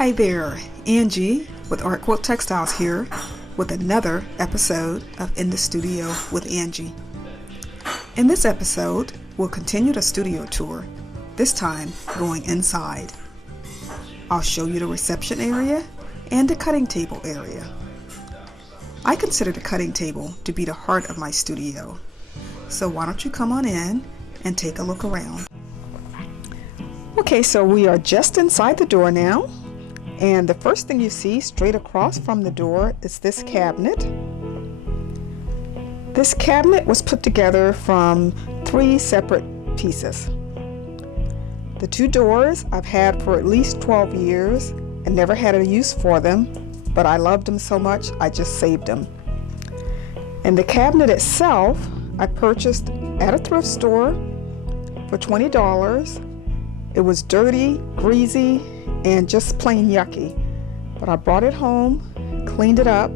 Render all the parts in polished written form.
Hi there, Angie with Art Quilt Textiles here with another episode of In the Studio with Angie. In this episode, we'll continue the studio tour, this time going inside. I'll show you the reception area and the cutting table area. I consider the cutting table to be the heart of my studio, so why don't you come on in and take a look around. Okay, so we are just inside the door now. And the first thing you see straight across from the door is this cabinet. This cabinet was put together from 3 separate pieces. The 2 doors I've had for at least 12 years and never had a use for them, but I loved them so much I just saved them. And the cabinet itself I purchased at a thrift store for $20. It was dirty, greasy, and just plain yucky, but I brought it home, cleaned it up,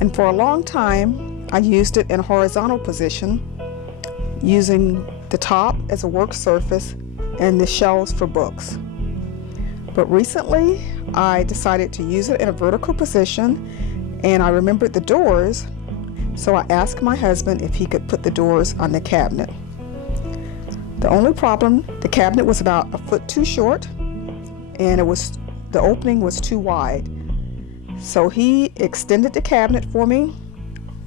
and for a long time I used it in a horizontal position, using the top as a work surface and the shelves for books. But recently I decided to use it in a vertical position, and I remembered the doors, so I asked my husband if he could put the doors on the cabinet. The only problem, the cabinet was about a foot too short, and the opening was too wide. So he extended the cabinet for me,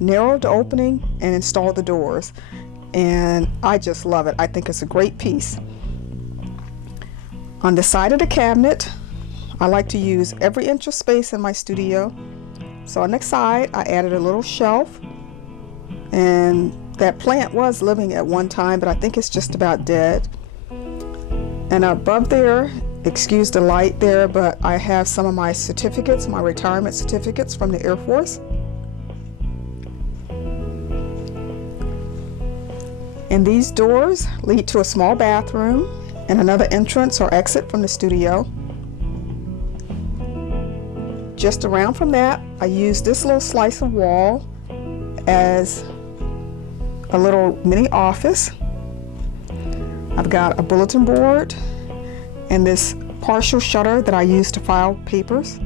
narrowed the opening, and installed the doors. And I just love it. I think it's a great piece. On the side of the cabinet, I like to use every inch of space in my studio. So on the side, I added a little shelf, and that plant was living at one time, but I think it's just about dead. And above there, excuse the light there, but I have some of my certificates, my retirement certificates from the Air Force. And these doors lead to a small bathroom and another entrance or exit from the studio. Just around from that, I use this little slice of wall as a little mini office. I've got a bulletin board and this partial shutter that I use to file papers.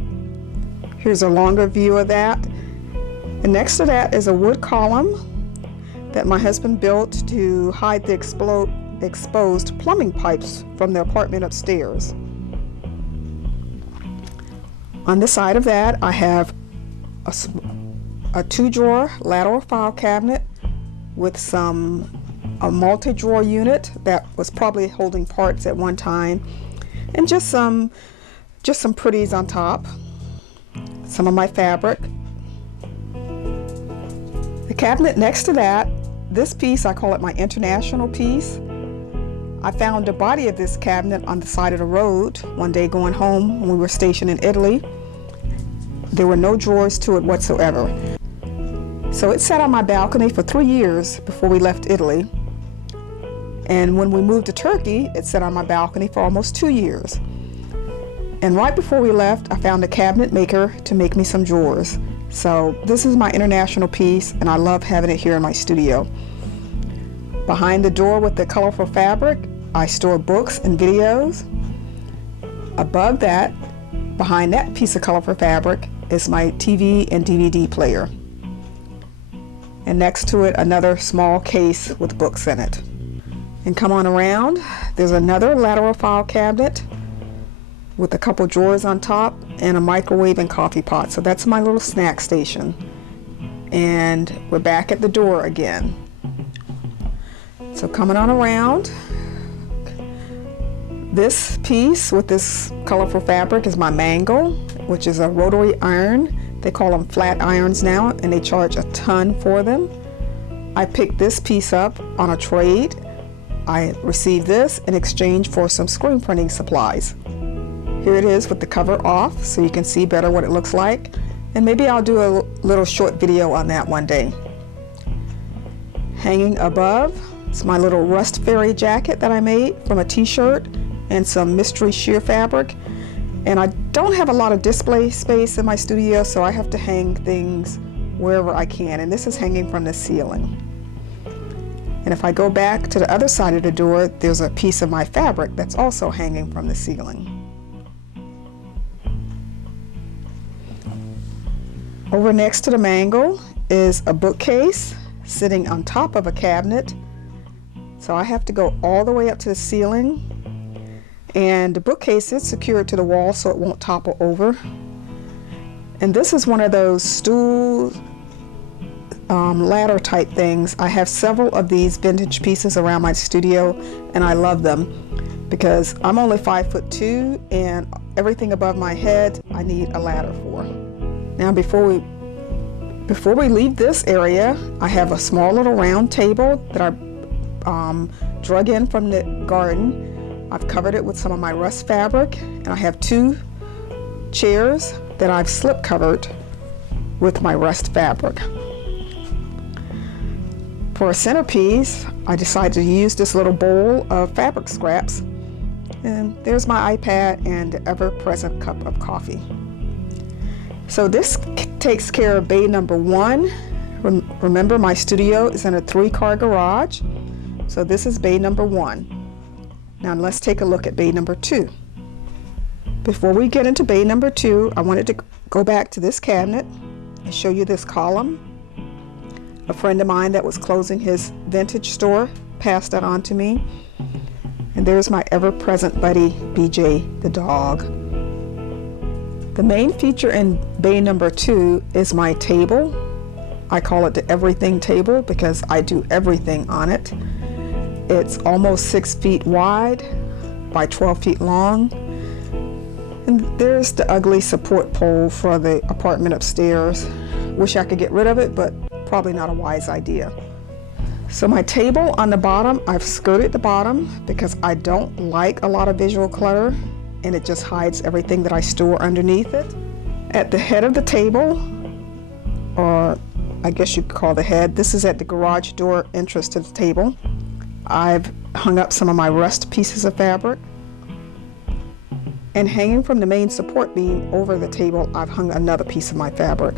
Here's a longer view of that. And next to that is a wood column that my husband built to hide the exposed plumbing pipes from the apartment upstairs. On the side of that, I have a 2-drawer lateral file cabinet with a multi-drawer unit that was probably holding parts at one time, and just some pretties on top, some of my fabric. The cabinet next to that, this piece, I call it my international piece. I found the body of this cabinet on the side of the road one day going home when we were stationed in Italy. There were no drawers to it whatsoever. So it sat on my balcony for 3 years before we left Italy. And when we moved to Turkey, it sat on my balcony for almost 2 years. And right before we left, I found a cabinet maker to make me some drawers. So this is my international piece, and I love having it here in my studio. Behind the door with the colorful fabric, I store books and videos. Above that, behind that piece of colorful fabric, is my TV and DVD player. And next to it, another small case with books in it. And come on around, there's another lateral file cabinet with a couple drawers on top and a microwave and coffee pot. So that's my little snack station. And we're back at the door again. So coming on around, this piece with this colorful fabric is my mangle, which is a rotary iron. They call them flat irons now, and they charge a ton for them. I picked this piece up on a trade. I received this in exchange for some screen printing supplies. Here it is with the cover off, so you can see better what it looks like. And maybe I'll do a little short video on that one day. Hanging above, it's my little Rust Fairy jacket that I made from a t-shirt and some mystery sheer fabric. And I don't have a lot of display space in my studio, so I have to hang things wherever I can. And this is hanging from the ceiling. And if I go back to the other side of the door, there's a piece of my fabric that's also hanging from the ceiling. Over next to the mangle is a bookcase sitting on top of a cabinet. So I have to go all the way up to the ceiling, and the bookcase is secured to the wall so it won't topple over. And this is one of those stool ladder type things. I have several of these vintage pieces around my studio, and I love them because I'm only 5'2", and everythhy above my head I need a ladder for. Now before we leave this area, I have a small little round table that I drug in from the garden. I've covered it with some of my rust fabric, and I have 2 chairs that I've slip covered with my rust fabric. For a centerpiece, I decided to use this little bowl of fabric scraps, and there's my iPad and the ever-present cup of coffee. So this takes care of bay number 1. Remember, my studio is in a 3-car garage, so this is bay number 1. Now let's take a look at bay number 2. Before we get into bay number 2, I wanted to go back to this cabinet and show you this column. A friend of mine that was closing his vintage store passed that on to me. And there's my ever-present buddy, BJ the dog. The main feature in bay number 2 is my table. I call it the everything table because I do everything on it. It's almost 6 feet wide by 12 feet long. And there's the ugly support pole for the apartment upstairs. Wish I could get rid of it, but probably not a wise idea. So my table on the bottom, I've skirted the bottom because I don't like a lot of visual clutter, and it just hides everything that I store underneath it. At the head of the table, or I guess you could call the head, this is at the garage door entrance to the table. I've hung up some of my rust pieces of fabric. And hanging from the main support beam over the table, I've hung another piece of my fabric.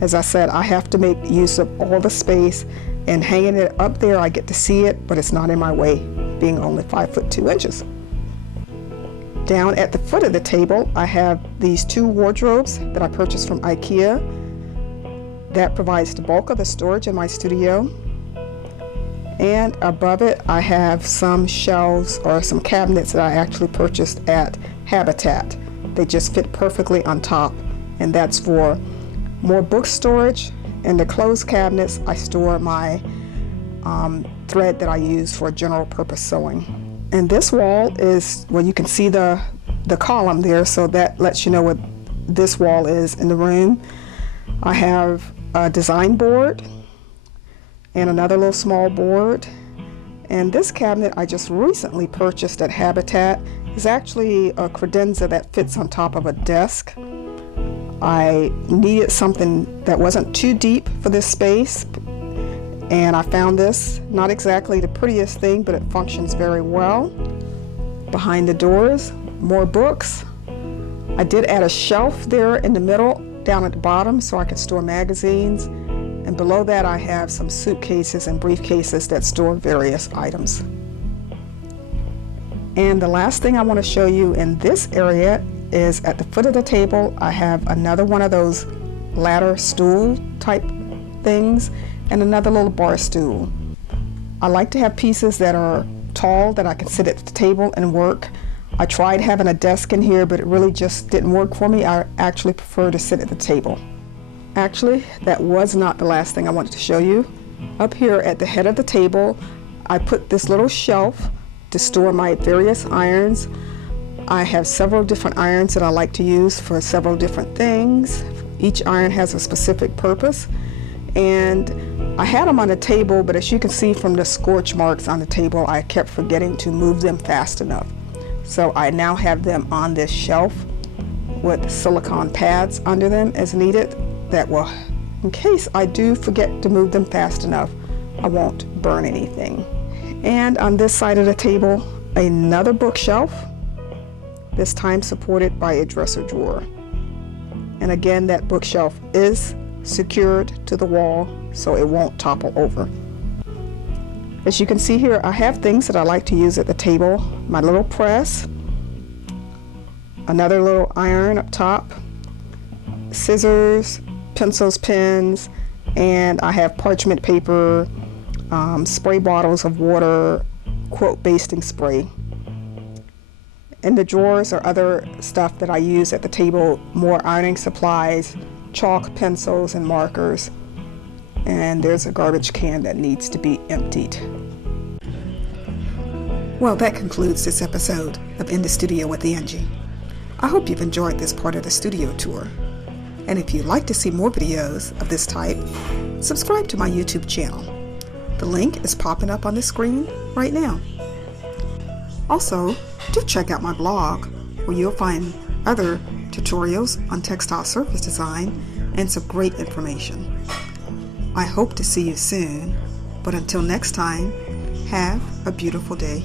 As I said, I have to make use of all the space, and hanging it up there, I get to see it, but it's not in my way, being only 5'2". Down at the foot of the table, I have these 2 wardrobes that I purchased from IKEA. That provides the bulk of the storage in my studio. And above it, I have some shelves or some cabinets that I actually purchased at Habitat. They just fit perfectly on top, and that's for more book storage. In the closed cabinets, I store my thread that I use for general purpose sewing. And this wall is, well, you can see the column there, so that lets you know what this wall is in the room. I have a design board and another little small board. And this cabinet I just recently purchased at Habitat is actually a credenza that fits on top of a desk. I needed something that wasn't too deep for this space, and I found this. Not exactly the prettiest thing, but it functions very well. Behind the doors, more books. I did add a shelf there in the middle, down at the bottom, so I could store magazines. And below that, I have some suitcases and briefcases that store various items. And the last thing I want to show you in this area is at the foot of the table, I have another one of those ladder stool type things and another little bar stool. I like to have pieces that are tall that I can sit at the table and work. I tried having a desk in here, but it really just didn't work for me. I actually prefer to sit at the table. Actually, that was not the last thing I wanted to show you. Up here at the head of the table, I put this little shelf to store my various irons. I have several different irons that I like to use for several different things. Each iron has a specific purpose, and I had them on the table, but as you can see from the scorch marks on the table, I kept forgetting to move them fast enough. So I now have them on this shelf with silicone pads under them as needed. That will, in case I do forget to move them fast enough, I won't burn anything. And on this side of the table, another bookshelf, this time supported by a dresser drawer. And again, that bookshelf is secured to the wall so it won't topple over. As you can see here, I have things that I like to use at the table. My little press, another little iron up top, scissors, pencils, pens, and I have parchment paper, spray bottles of water, quilt basting spray. In the drawers are other stuff that I use at the table, more ironing supplies, chalk, pencils, and markers. And there's a garbage can that needs to be emptied. Well, that concludes this episode of In the Studio with Angie. I hope you've enjoyed this part of the studio tour. And if you'd like to see more videos of this type, subscribe to my YouTube channel. The link is popping up on the screen right now. Also, do check out my blog, where you'll find other tutorials on textile surface design and some great information. I hope to see you soon, but until next time, have a beautiful day.